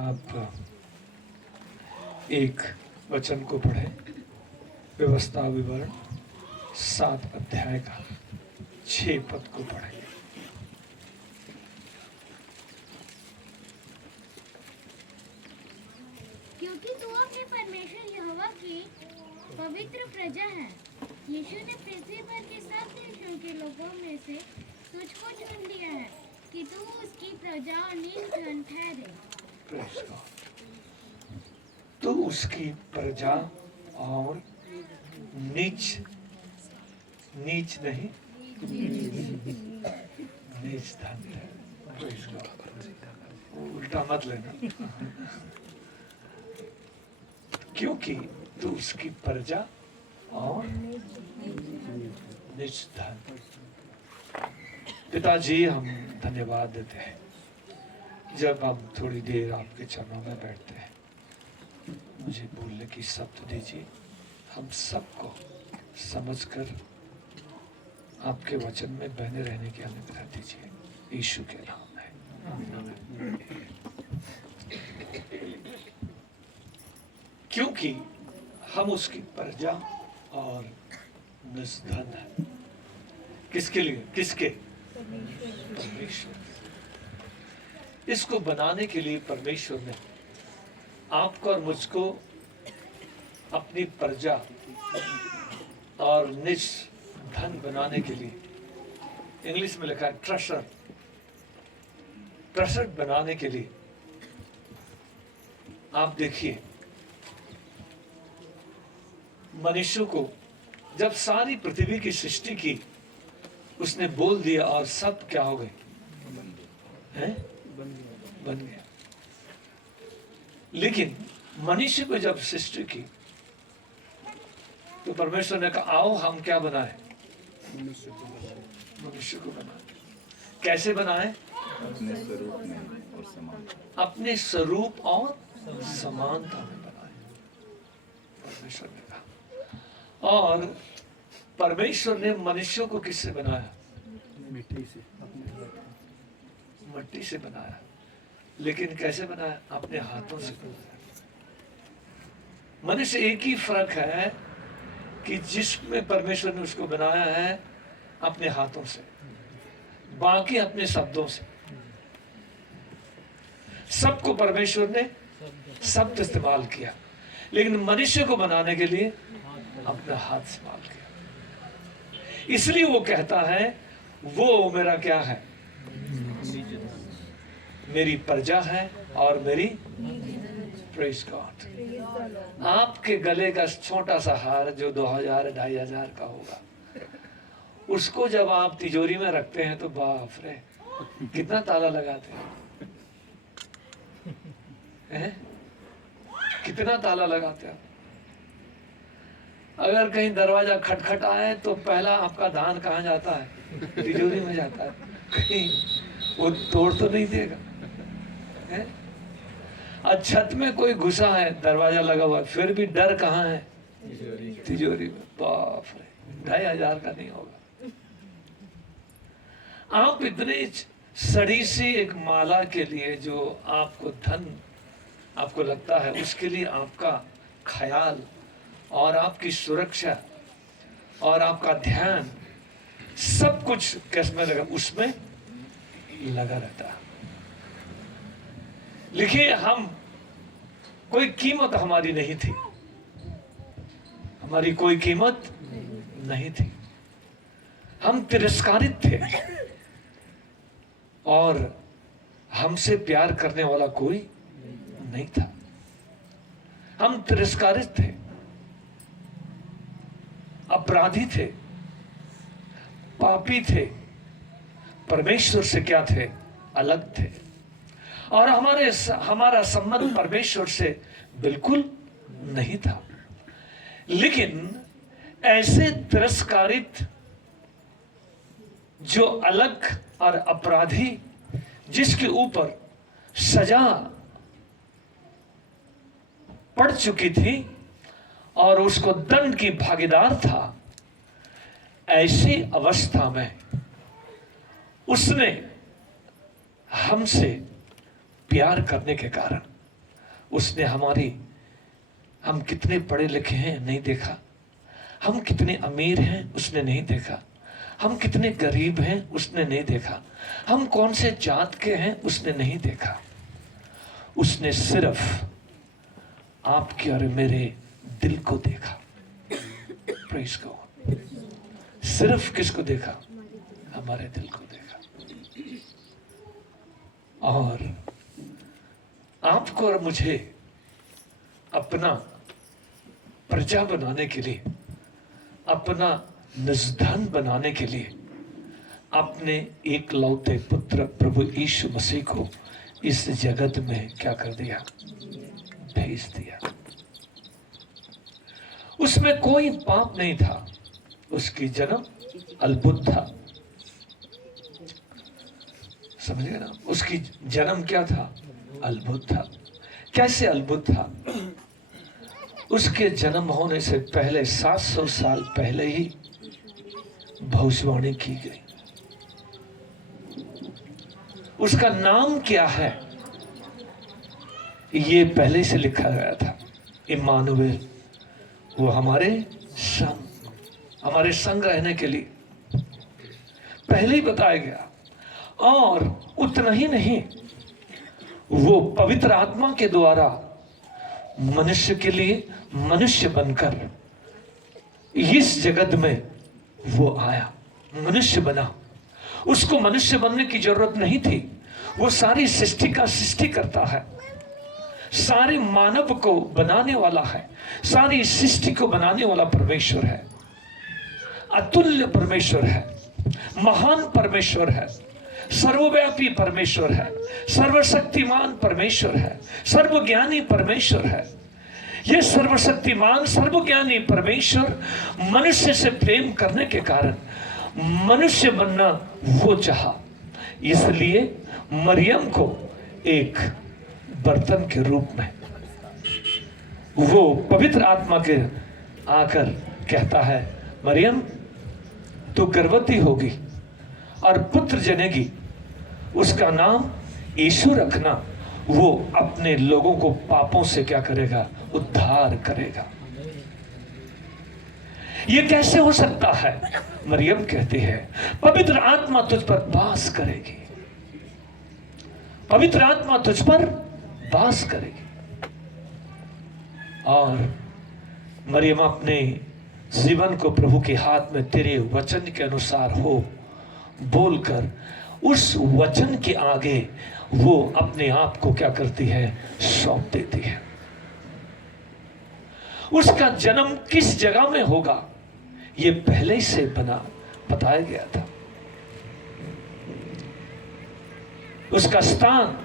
आप एक वचन को पढ़े, व्यवस्था विवरण 7 अध्याय का 6 पद को पढ़े। क्योंकि तू अपने परमेश्वर यहोवा की पवित्र प्रजा है। यीशु ने पृथ्वी पर के सब देशों के लोगों में से तुझको चुन लिया है कि तू उसकी प्रजा और निर्धन ठहरे। तो उसकी प्रजा और नीच नहीं नीच धन है। उल्टा मत लेना। क्योंकि तू उसकी प्रजा और नीच धन। पिताजी, हम धन्यवाद देते हैं जब हम थोड़ी देर आपके चरणों में बैठते हैं। मुझे बोलने की शब्द दीजिए, हम सबको समझकर आपके वचन में बने रहने की अनुग्रह दीजिए, यीशु के नाम में। क्योंकि हम उसकी प्रजा और निस्धन है। किसके लिए? किसके? परमेश्वर। इसको बनाने के लिए परमेश्वर ने आपको और मुझको अपनी प्रजा और निज धन बनाने के लिए, इंग्लिश में लिखा है ट्रेजर बनाने के लिए। आप देखिए, मनुष्य को जब सारी पृथ्वी की सृष्टि की, उसने बोल दिया और सब क्या हो गए? बन गया। लेकिन मनुष्य को जब सृष्टि की तो परमेश्वर ने कहा, आओ हम क्या बनाए? मनुष्य को बनाए। कैसे बनाए? अपने स्वरूप और समानता में बनाए, परमेश्वर ने कहा। और परमेश्वर ने मनुष्यों को किससे बनाया? मिट्टी से बनाया। लेकिन कैसे बनाया? अपने हाथों से बनाया। मनुष्य एक ही फर्क है कि जिसमें परमेश्वर ने उसको बनाया है अपने हाथों से, बाकी अपने शब्दों से। सबको परमेश्वर ने शब्द इस्तेमाल किया, लेकिन मनुष्य को बनाने के लिए अपना हाथ इस्तेमाल किया। इसलिए वो कहता है, वो मेरा क्या है? मेरी प्रजा है और मेरी प्रेज गॉड। आपके गले का छोटा सा हार जो 2000-2500 का होगा, उसको जब आप तिजोरी में रखते हैं तो बाप रे, कितना ताला लगाते हैं? कितना ताला लगाते हैं? अगर कहीं दरवाजा खटखट आए तो पहला आपका ध्यान कहाँ जाता है? तिजोरी में जाता है। कहीं वो तोड़ तो नहीं देगा है? और छत में कोई घुसा है, दरवाजा लगा हुआ है, फिर भी डर कहाँ है? तिजोरी में। बाप रे, 2500 का नहीं होगा। आप इतनी सड़ी सी एक माला के लिए जो आपको धन आपको लगता है, उसके लिए आपका ख्याल और आपकी सुरक्षा और आपका ध्यान सब कुछ किसमें लगा? उसमें लगा रहता है। लिखिए, हम कोई कीमत हमारी नहीं थी, हमारी कोई कीमत नहीं थी। हम तिरस्कारित थे और हमसे प्यार करने वाला कोई नहीं था। हम तिरस्कारित थे, अपराधी थे, पापी थे, परमेश्वर से क्या थे? अलग थे। और हमारा संबंध परमेश्वर से बिल्कुल नहीं था। लेकिन ऐसे तिरस्कारित, जो अलग और अपराधी, जिसके ऊपर सजा पड़ चुकी थी और उसको दंड की भागीदार था, ऐसी अवस्था में उसने हमसे प्यार करने के कारण उसने हम कितने पढ़े लिखे हैं नहीं देखा, हम कितने अमीर हैं उसने नहीं देखा, हम कितने गरीब हैं उसने नहीं देखा, हम कौन से जात के हैं उसने नहीं देखा। उसने सिर्फ आपके और मेरे दिल को देखा। Praise God. सिर्फ किसको देखा? हमारे दिल को देखा। और आपको और मुझे अपना प्रजा बनाने के लिए, अपना निजधन बनाने के लिए अपने एकलौते पुत्र प्रभु यीशु मसीह को इस जगत में क्या कर दिया? भेज दिया। उसमें कोई पाप नहीं था, उसकी जन्म अद्भुत था। समझ गए ना? उसकी जन्म क्या था? अद्भुत था। कैसे अद्भुत था? उसके जन्म होने से पहले 700 साल पहले ही भविष्यवाणी की गई। उसका नाम क्या है ये पहले से लिखा गया था, इम्मानुएल। वो हमारे संग रहने के लिए पहले ही बताया गया। और उतना ही नहीं, वो पवित्र आत्मा के द्वारा मनुष्य के लिए मनुष्य बनकर इस जगत में वो आया, मनुष्य बना। उसको मनुष्य बनने की जरूरत नहीं थी। वो सारी सृष्टि का सृष्टि करता है, सारे मानव को बनाने वाला है, सारी सृष्टि को बनाने वाला परमेश्वर है। अतुल्य परमेश्वर है, महान परमेश्वर है, सर्वव्यापी परमेश्वर है, सर्वशक्तिमान परमेश्वर है, सर्वज्ञानी परमेश्वर है। ये सर्वशक्तिमान सर्वज्ञानी परमेश्वर मनुष्य से प्रेम करने के कारण मनुष्य बनना वो चाहा। इसलिए मरियम को एक बर्तन के रूप में वो पवित्र आत्मा के आकर कहता है, मरियम तू गर्भवती होगी और पुत्र जनेगी, उसका नाम यीशु रखना। वो अपने लोगों को पापों से क्या करेगा? उद्धार करेगा। ये कैसे हो सकता है? मरियम कहती है, पवित्र आत्मा तुझ पर वास करेगी, पवित्र आत्मा तुझ पर वास करेगी। और मरियम अपने जीवन को प्रभु के हाथ में तेरे वचन के अनुसार हो बोलकर उस वचन के आगे वो अपने आप को क्या करती है? सौंप देती है। उसका जन्म किस जगह में होगा ये पहले से बताया गया था। उसका स्थान,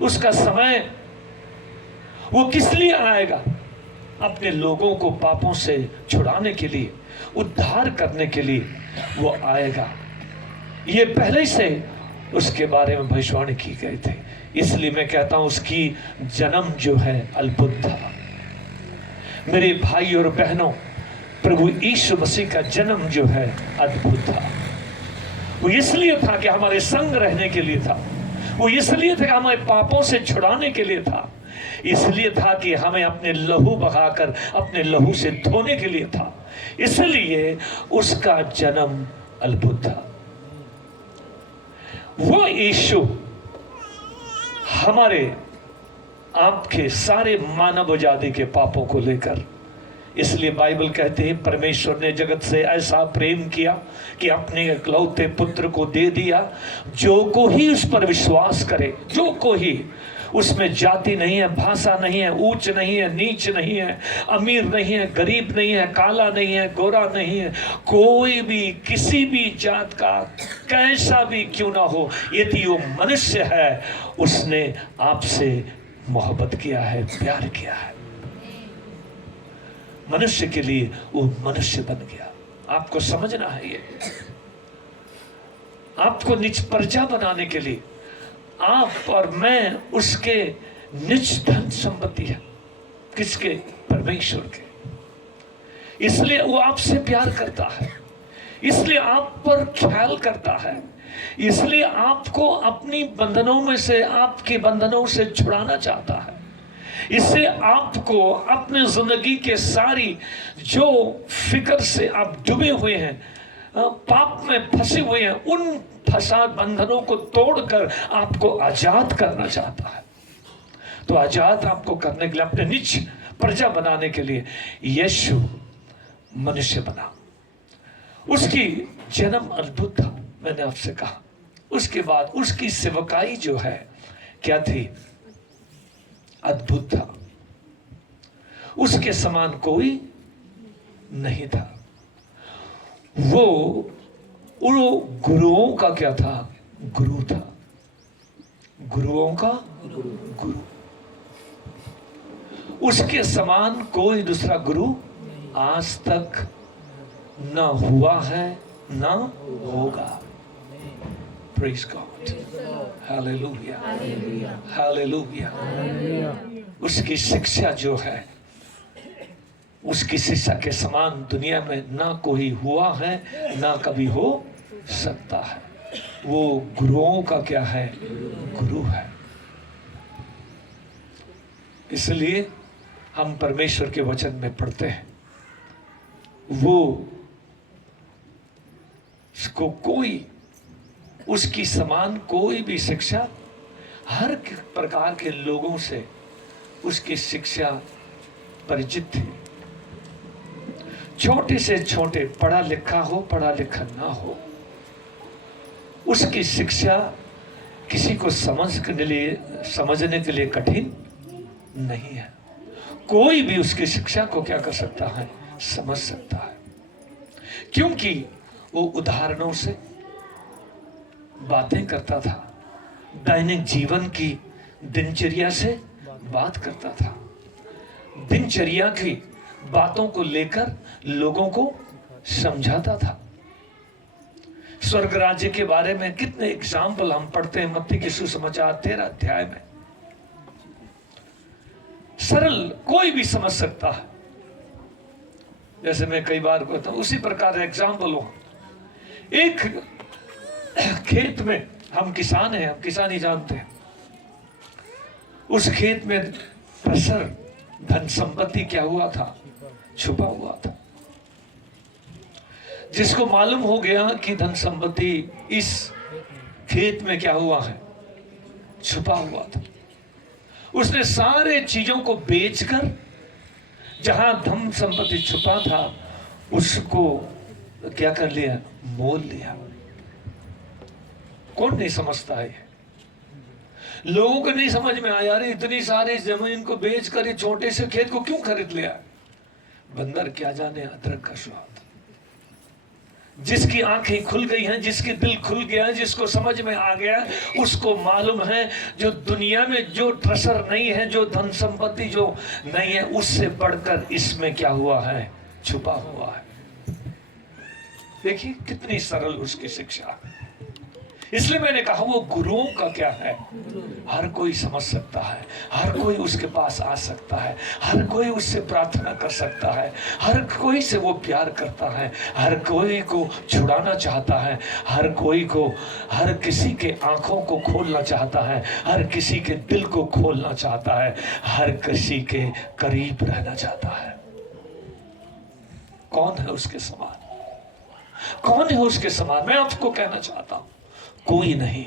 उसका समय, वो किस लिए आएगा? अपने लोगों को पापों से छुड़ाने के लिए, उद्धार करने के लिए वो आएगा। ये पहले से उसके बारे में भविष्यवाणी की गई थी। इसलिए मैं कहता हूं उसकी जन्म जो है अद्भुत था। मेरे भाई और बहनों, प्रभु यीशु मसीह का जन्म जो है अद्भुत था। वो इसलिए था कि हमारे संग रहने के लिए था, वो इसलिए था कि हमें पापों से छुड़ाने के लिए था, इसलिए था कि हमें अपने लहू बहाकर अपने लहू से धोने के लिए था। इसलिए उसका जन्म अद्भुत था। वो यीशु हमारे आपके सारे मानव जाति के पापों को लेकर, इसलिए बाइबल कहते हैं परमेश्वर ने जगत से ऐसा प्रेम किया कि अपने इकलौते पुत्र को दे दिया, जो को ही उस पर विश्वास करे, जो को ही, उसमें जाति नहीं है, भाषा नहीं है, ऊंच नहीं है, नीच नहीं है, अमीर नहीं है, गरीब नहीं है, काला नहीं है, गोरा नहीं है, कोई भी किसी भी जात का कैसा भी क्यों ना हो, यदि वो मनुष्य है उसने आपसे मोहब्बत किया है, प्यार किया है। मनुष्य के लिए वो मनुष्य बन गया। आपको समझना है, ये आपको निज प्रजा बनाने के लिए आप और मैं उसके निज धन संपत्ति है। किसके? परमेश्वर के। इसलिए वो आपसे प्यार करता है, इसलिए आप पर ख्याल करता है, इसलिए आपको अपनी बंधनों में से, आपके बंधनों से छुड़ाना चाहता है, इससे आपको अपनी जिंदगी के सारी जो फिक्र से आप डूबे हुए हैं, पाप में फंसे हुए हैं, उन फसाद बंधनों को तोड़कर आपको आजाद करना चाहता है। तो आजाद आपको करने के लिए, अपने निज प्रजा बनाने के लिए यीशु मनुष्य बना। उसकी जन्म अद्भुत था, मैंने आपसे कहा। उसके बाद उसकी सेवकाई जो है क्या थी? अद्भुत था। उसके समान कोई नहीं था। वो गुरुओं का क्या था? गुरु था। गुरुओं का गुरु। उसके समान कोई दूसरा गुरु आज तक न हुआ है, न होगा। Praise God. Hallelujah. Hallelujah. उसकी शिक्षा जो है, उसकी शिक्षा के समान दुनिया में ना कोई हुआ है, ना कभी हो सकता है। वो गुरुओं का क्या है? गुरु है। इसलिए हम परमेश्वर के वचन में पढ़ते हैं, वो इसको कोई उसकी समान कोई भी शिक्षा, हर प्रकार के लोगों से उसकी शिक्षा परिचित थी। छोटे से छोटे, पढ़ा लिखा हो, पढ़ा लिखा ना हो, उसकी शिक्षा किसी को समझने के लिए कठिन नहीं है। कोई भी उसकी शिक्षा को क्या कर सकता है? समझ सकता है, क्योंकि वो उदाहरणों से बातें करता था, दैनिक जीवन की दिनचर्या से बात करता था, दिनचर्या की बातों को लेकर लोगों को समझाता था। स्वर्ग राज्य के बारे में कितने एग्जाम्पल हम पढ़ते हैं मत्ती के सुसमाचार 13 अध्याय में। सरल, कोई भी समझ सकता है। जैसे मैं कई बार कहता हूं, उसी प्रकार एग्जाम्पल हो। एक खेत में, हम किसान हैं, हम किसानी जानते हैं, उस खेत में प्रसर धन संपत्ति क्या हुआ था? छुपा हुआ था। जिसको मालूम हो गया कि धन संपत्ति इस खेत में क्या हुआ है? छुपा हुआ था, उसने सारे चीजों को बेचकर जहां धन संपत्ति छुपा था उसको क्या कर लिया? मोल लिया। कौन नहीं समझता है? लोगों को नहीं समझ में आया, अरे इतनी सारी जमीन को बेचकर ये छोटे से खेत को क्यों खरीद लिया? बंदर क्या जाने अदरक का स्वाद। जिसकी आंखें खुल गई हैं, जिसकी दिल खुल गया है, जिसको समझ में आ गया, उसको मालूम है जो दुनिया में जो ट्रेजर नहीं है, जो धन संपत्ति जो नहीं है, उससे बढ़कर इसमें क्या हुआ है? छुपा हुआ है। देखिए कितनी सरल उसकी शिक्षा। इसलिए मैंने कहा वो गुरुओं का क्या है? हर कोई समझ सकता है, हर कोई उसके पास आ सकता है, हर कोई उससे प्रार्थना कर सकता है, हर कोई से वो प्यार करता है, हर कोई को छुड़ाना चाहता है, हर कोई को, हर किसी के आंखों को खोलना चाहता है, हर किसी के दिल को खोलना चाहता है, हर किसी के करीब रहना चाहता है। कौन है उसके समान? कौन है उसके समान? मैं आपको कहना चाहता हूं, कोई नहीं।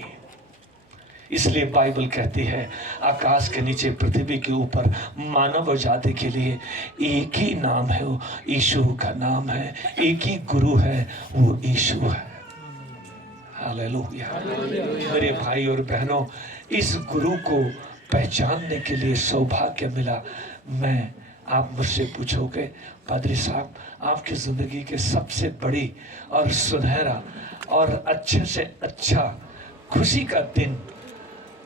इसलिए बाइबल कहती है आकाश के नीचे पृथ्वी के ऊपर मानव जाति के लिए एक ही नाम है, वो यीशु का नाम है। एक ही गुरु है, वो यीशु है। हालेलुया। मेरे भाई और बहनों, इस गुरु को पहचानने के लिए सौभाग्य मिला। आप मुझसे पूछोगे पादरी साहब, आपकी जिंदगी के सबसे बड़ी और सुनहरा और अच्छे से अच्छा खुशी का दिन,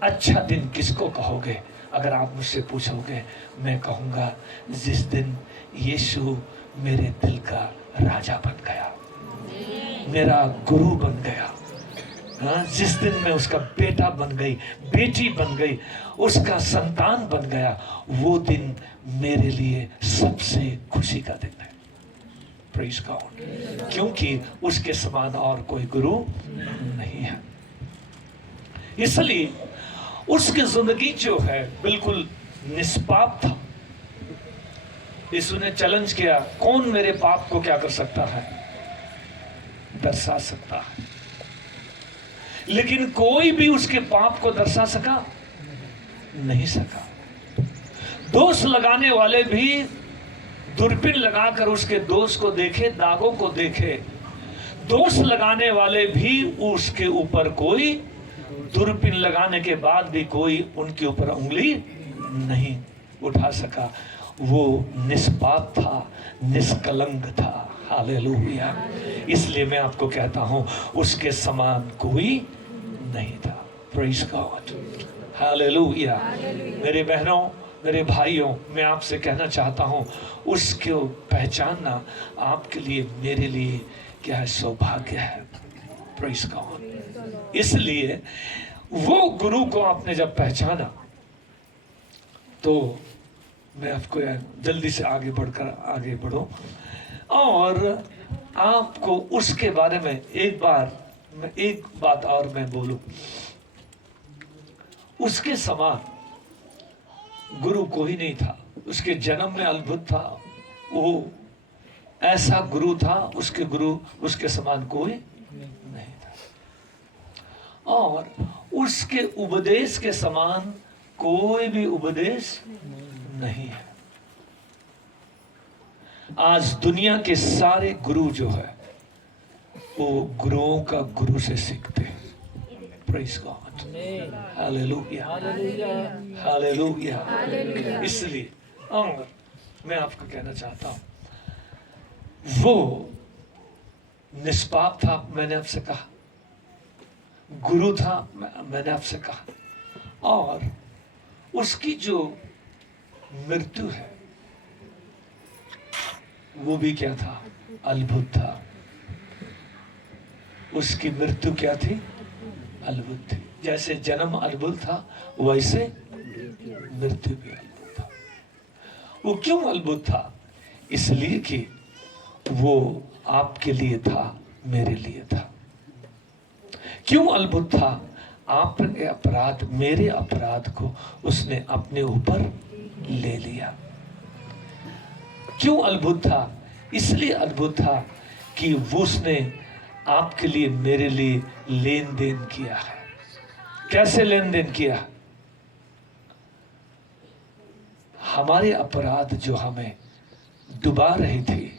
अच्छा दिन किसको कहोगे? अगर आप मुझसे पूछोगे, मैं कहूँगा जिस दिन यीशु मेरे दिल का राजा बन गया, मेरा गुरु बन गया। हाँ, जिस दिन मैं उसका बेटा बन गई, बेटी बन गई, उसका संतान बन गया, वो दिन मेरे लिए सबसे खुशी का दिन है। Praise God. क्योंकि उसके समान और कोई गुरु नहीं है। इसलिए उसकी जिंदगी जो है बिल्कुल निष्पाप था। यीशु ने चैलेंज किया, कौन मेरे पाप को क्या कर सकता है, दर्शा सकता है। लेकिन कोई भी उसके पाप को दर्शा सका नहीं सका। दोष लगाने वाले भी दूरबीन लगाकर उसके दोष को देखे, दागों को देखे। दोष लगाने वाले भी उसके ऊपर कोई दूरबीन लगाने के बाद भी कोई उनके ऊपर उंगली नहीं उठा सका। वो निष्पाप था, निष्कलंक था। हालेलुया। इसलिए मैं आपको कहता हूं, उसके समान कोई नहीं था। Praise God. हालेलुया। मेरे बहनों, मेरे भाइयों, मैं आपसे कहना चाहता हूं, उसको पहचानना आपके लिए, मेरे लिए क्या है, सौभाग्य है। Praise God. इसलिए वो गुरु को आपने जब पहचाना, तो मैं आपको जल्दी से आगे बढ़ो और आपको उसके बारे में एक बात और मैं बोलूं। उसके समान गुरु कोई नहीं था। उसके जन्म में अद्भुत था, वो ऐसा गुरु था, उसके समान कोई नहीं था। और उसके उपदेश के समान कोई भी उपदेश नहीं है। आज दुनिया के सारे गुरु जो है, वो गुरुओं का गुरु से सीखते हैं। Praise God. Hallelujah, hallelujah. इसलिए और मैं आपको कहना चाहता हूं, वो निष्पाप था, मैंने आपसे कहा। गुरु था, मैंने आपसे कहा। और उसकी जो मृत्यु है, वो भी क्या था, अद्भुत था। उसकी मृत्यु क्या थी, अद्भुत थी। जैसे जन्म अद्भुत था, वैसे मृत्यु भी अद्भुत था। वो क्यों अद्भुत था? इसलिए कि वो आपके लिए था, मेरे लिए था। क्यों अद्भुत था? आपके अपराध, मेरे अपराध को उसने अपने ऊपर ले लिया। क्यों अद्भुत था? इसलिए अद्भुत था कि वो उसने आपके लिए, मेरे लिए लेन देन किया है। कैसे लेन देन किया? हमारे अपराध जो हमें डुबा रहे थे,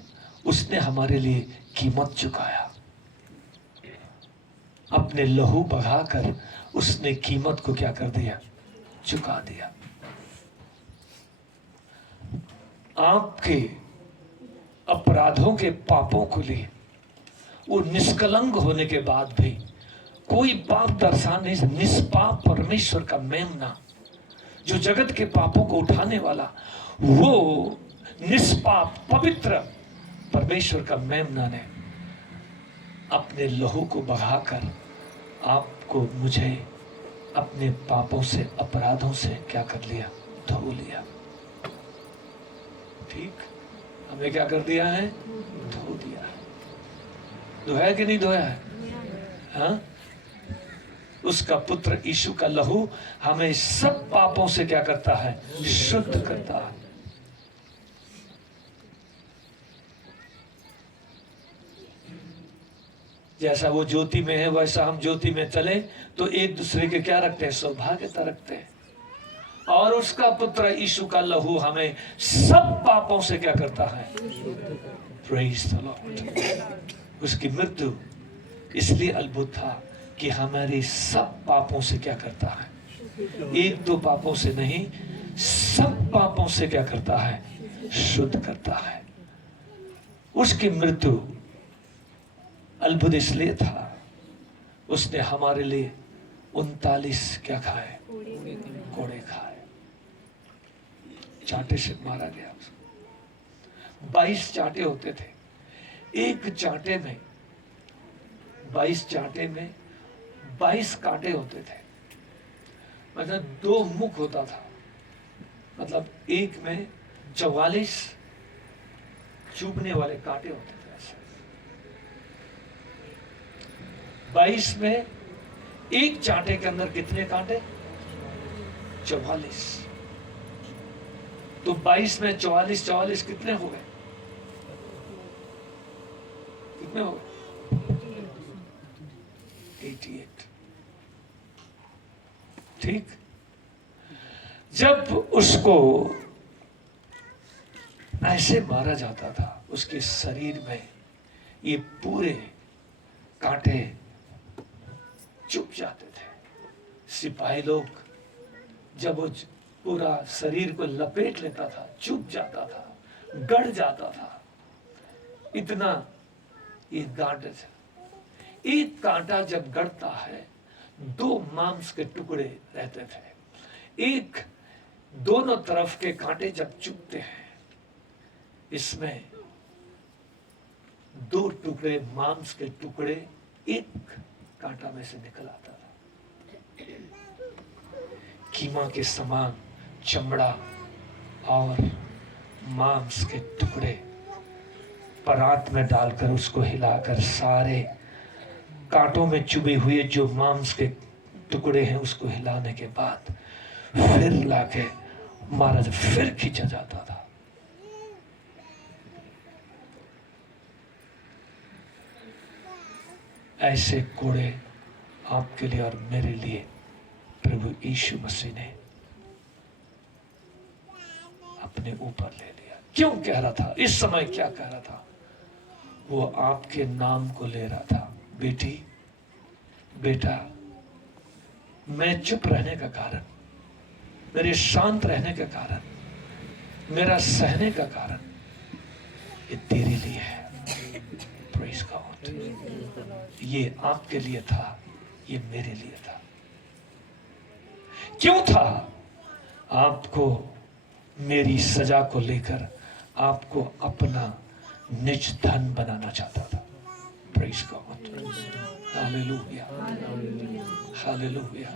उसने हमारे लिए कीमत चुकाया। अपने लहू बहाकर उसने कीमत को क्या कर दिया, चुका दिया। आपके अपराधों के पापों को लिए वो निष्कलंक होने के बाद भी कोई पाप दर्शाने से, निष्पाप परमेश्वर का मेमना, जो जगत के पापों को उठाने वाला, वो निष्पाप पवित्र परमेश्वर का मेमना ने अपने लहू को बहाकर आपको, मुझे अपने पापों से, अपराधों से क्या कर लिया, धो लिया। ठीक, हमें क्या कर दिया है, धो दिया है। धोया कि नहीं धोया है? हाँ? उसका पुत्र यीशु का लहू हमें सब पापों से क्या करता है, शुद्ध करता है। जैसा वो ज्योति में है, वैसा हम ज्योति में चले तो एक दूसरे के क्या रखते हैं, सौभाग्यता रखते हैं। और उसका पुत्र यीशु का लहू हमें सब पापों से क्या करता है, प्रेज़ द लॉर्ड। उसकी मृत्यु इसलिए अद्भुत था कि हमारे सब पापों से क्या करता है, एक दो पापों से नहीं, सब पापों से क्या करता है, शुद्ध करता है। उसकी मृत्यु अद्भुत इसलिए था, उसने हमारे लिए 39 क्या खाए, कोड़े खाए, चांटे से मारा गया उसको। 22 चांटे होते थे, एक चांटे में 22 चांटे में 22 कांटे होते थे। मतलब 2 मुख होता था, मतलब एक में 44 चुभने वाले कांटे होते थे। 22 में एक चांटे के अंदर कितने कांटे, 44। तो 22 में 44 कितने हो गए? कितने हो गए? 88। ठीक। जब उसको ऐसे मारा जाता था, उसके शरीर में ये पूरे कांटे चुभ जाते थे। सिपाही लोग जब वो पूरा शरीर को लपेट लेता था, चुभ जाता था, गड़ जाता था, इतना ये गांठ था। एक कांटा जब गड़ता है, 2 मांस के टुकड़े रहते थे। एक दोनों तरफ के कांटे जब चुभते हैं, इसमें 2 टुकड़े मांस के टुकड़े एक कांटा में से निकल आता था। कीमा के समान चमड़ा और मांस के टुकड़े परात में डालकर उसको हिलाकर सारे कांटों में चुभे हुए जो मांस के टुकड़े हैं उसको हिलाने के बाद फिर लाके मारा, फिर खींचा जाता था। ऐसे कोड़े आपके लिए और मेरे लिए प्रभु यीशु मसीह ने अपने ऊपर ले लिया। क्यों कह रहा था? इस समय क्या कह रहा था? वो आपके नाम को ले रहा था। बेटी, बेटा, मैं चुप रहने का कारण, मेरे शांत रहने का कारण, मेरा सहने का कारण ये तेरे लिए है। Praise God. ये आपके लिए था, ये मेरे लिए था। क्यों था? आपको मेरी सजा को लेकर आपको अपना निज धन बनाना चाहता था। Praise God. Hallelujah, hallelujah.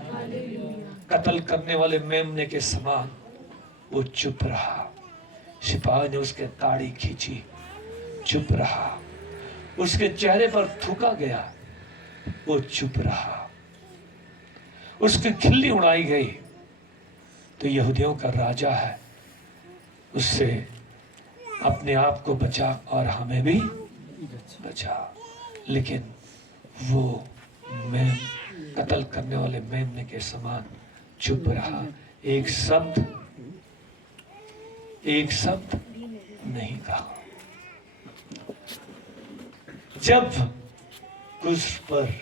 कत्ल करने वाले मेमने के समान वो चुप रहा। सिपाही ने उसके दाढ़ी खींची, चुप रहा। उसके चेहरे पर थूका गया, वो चुप रहा। उसकी खिल्ली उड़ाई गई, तो यहूदियों का राजा है, उससे अपने आप को बचा और हमें भी बचा। लेकिन वो मेम, कत्ल करने वाले मेमने के समान चुप रहा। एक शब्द नहीं कहा। जब क्रूस पर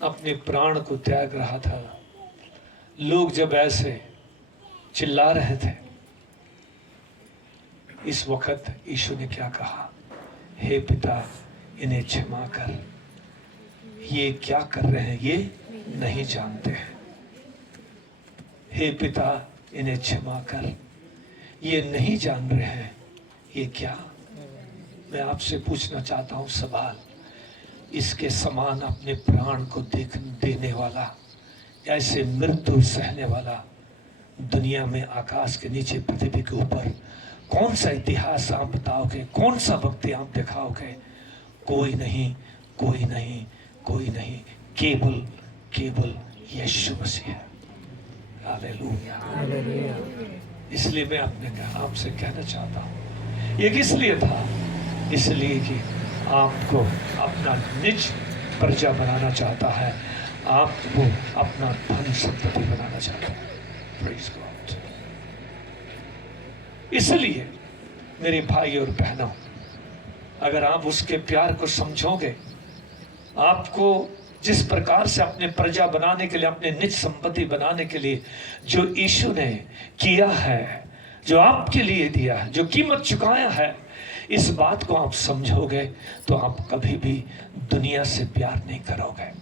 अपने प्राण को त्याग रहा था, लोग जब ऐसे चिल्ला रहे थे, इस वक्त यीशु ने क्या कहा? हे पिता, इन्हें क्षमा कर, ये क्या कर रहे हैं, ये नहीं जानते हैं। हे पिता, इन्हें क्षमा कर, ये नहीं जान रहे हैं ये क्या। मैं आपसे पूछना चाहता हूं सवाल, इसके समान अपने प्राण को देने वाला, ऐसे मृत्यु सहने वाला दुनिया में, आकाश के नीचे, पृथ्वी के ऊपर कौन सा इतिहास आप बताओगे? कौन सा भक्ति आप दिखाओगे? कोई नहीं, कोई नहीं, कोई नहीं, केवल यीशु मसीह है। हालेलुया। इसलिए मैं आपसे कहना चाहता हूँ, ये किस लिए था? इसलिए कि आपको अपना निज प्रजा बनाना चाहता है, आपको अपना धन संपत्ति बनाना चाहता है। Praise God. इसलिए मेरे भाई और बहनों, अगर आप उसके प्यार को समझोगे, आपको जिस प्रकार से अपने प्रजा बनाने के लिए, अपने निज संपत्ति बनाने के लिए जो यीशु ने किया है, जो आपके लिए दिया है, जो कीमत चुकाया है, इस बात को आप समझोगे तो आप कभी भी दुनिया से प्यार नहीं करोगे।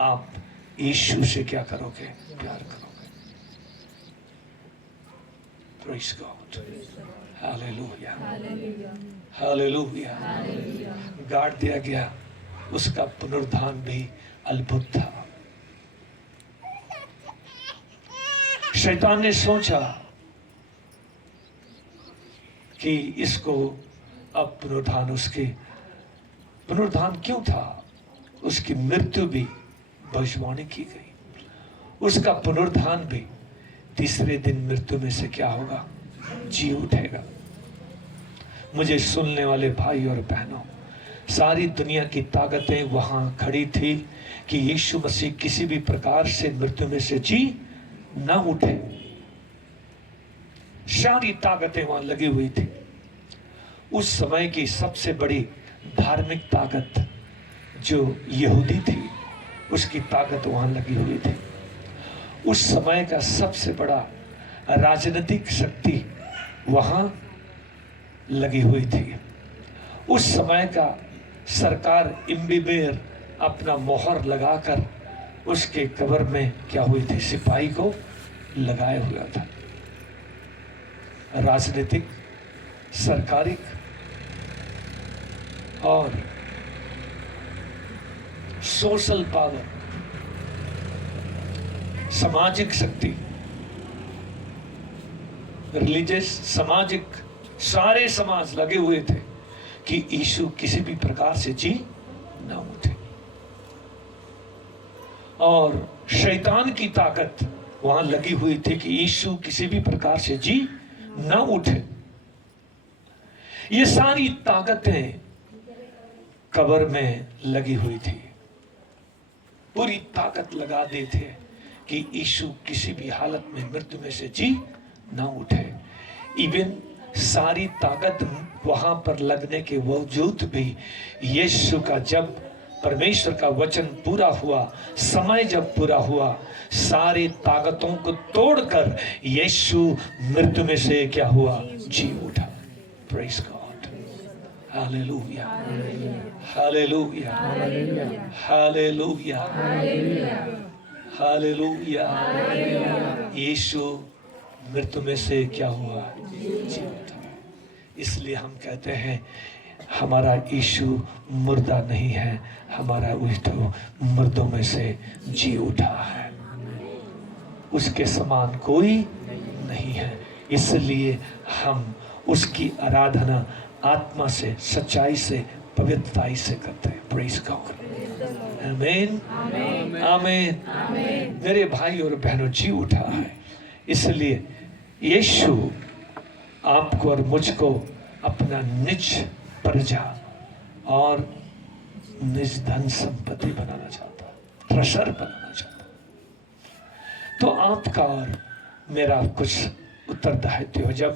आप यीशु से क्या करोगे? प्यार करोगे। Praise God. Hallelujah. Hallelujah. गाड़ दिया गया, उसका पुनरुत्थान भी अद्भुत था। शैतान ने सोचा कि इसको अब पुनरुत्थान क्यों था? उसकी मृत्यु भी भविष्यवाणी की गई। उसका पुनरुत्थान भी तीसरे दिन मृत्यु में से क्या होगा? जी उठेगा। मुझे सुनने वाले भाई और बहनों, सारी दुनिया की ताकतें वहां खड़ी थी कि यीशु मसीह किसी भी प्रकार से मृत्यु में से जी ना उठे। सारी ताकतें वहां लगी हुई थी। उस समय की सबसे बड़ी धार्मिक ताकत जो यहूदी थी, उसकी ताकत वहां लगी हुई थी। उस समय का सबसे बड़ा राजनीतिक शक्ति वहां लगी हुई थी। उस समय का सरकार इम्बिबेर अपना मोहर लगाकर उसके कब्र में क्या हुई थी? सिपाही को लगाए हुआ था। राजनीतिक, सरकारी और सोशल पावर, सामाजिक शक्ति, रिलीजियस, सामाजिक, सारे समाज लगे हुए थे कि यीशु किसी भी प्रकार से जी ना उठे। और शैतान की ताकत वहां लगी हुई थी कि यीशु किसी भी प्रकार से जी ना उठे। ये सारी ताकतें कब्र में लगी हुई थी। पूरी ताकत लगा देते कि यीशु किसी भी हालत में मृत्यु में से जी ना उठे। इवन सारी ताकत वहां पर लगने के बावजूद भी यीशु का जब परमेश्वर का वचन पूरा हुआ, समय जब पूरा हुआ, सारी ताकतों को तोड़कर यीशु मृत्यु में से क्या हुआ? जी उठा। Praise God, hallelujah, hallelujah, hallelujah, hallelujah. Yeshu मृत्यु में से क्या हुआ? जी उठा। इसलिए हम कहते हैं हमारा यीशु मुर्दा नहीं है, हमारा यीशु मुर्दों में से जी उठा है। उसके समान कोई नहीं है। इसलिए हम उसकी आराधना आत्मा से, सच्चाई से, पवित्रताई से करते हैं। प्रेज गॉड, आमीन, आमीन। मेरे भाई और बहनों, जी उठा है। इसलिए यीशु आपको और मुझको अपना निज प्रजा और निज धन संपत्ति बनाना चाहता, ट्रेजर बनाना चाहता। तो आपका और मेरा कुछ उत्तरदायित्व हो। जब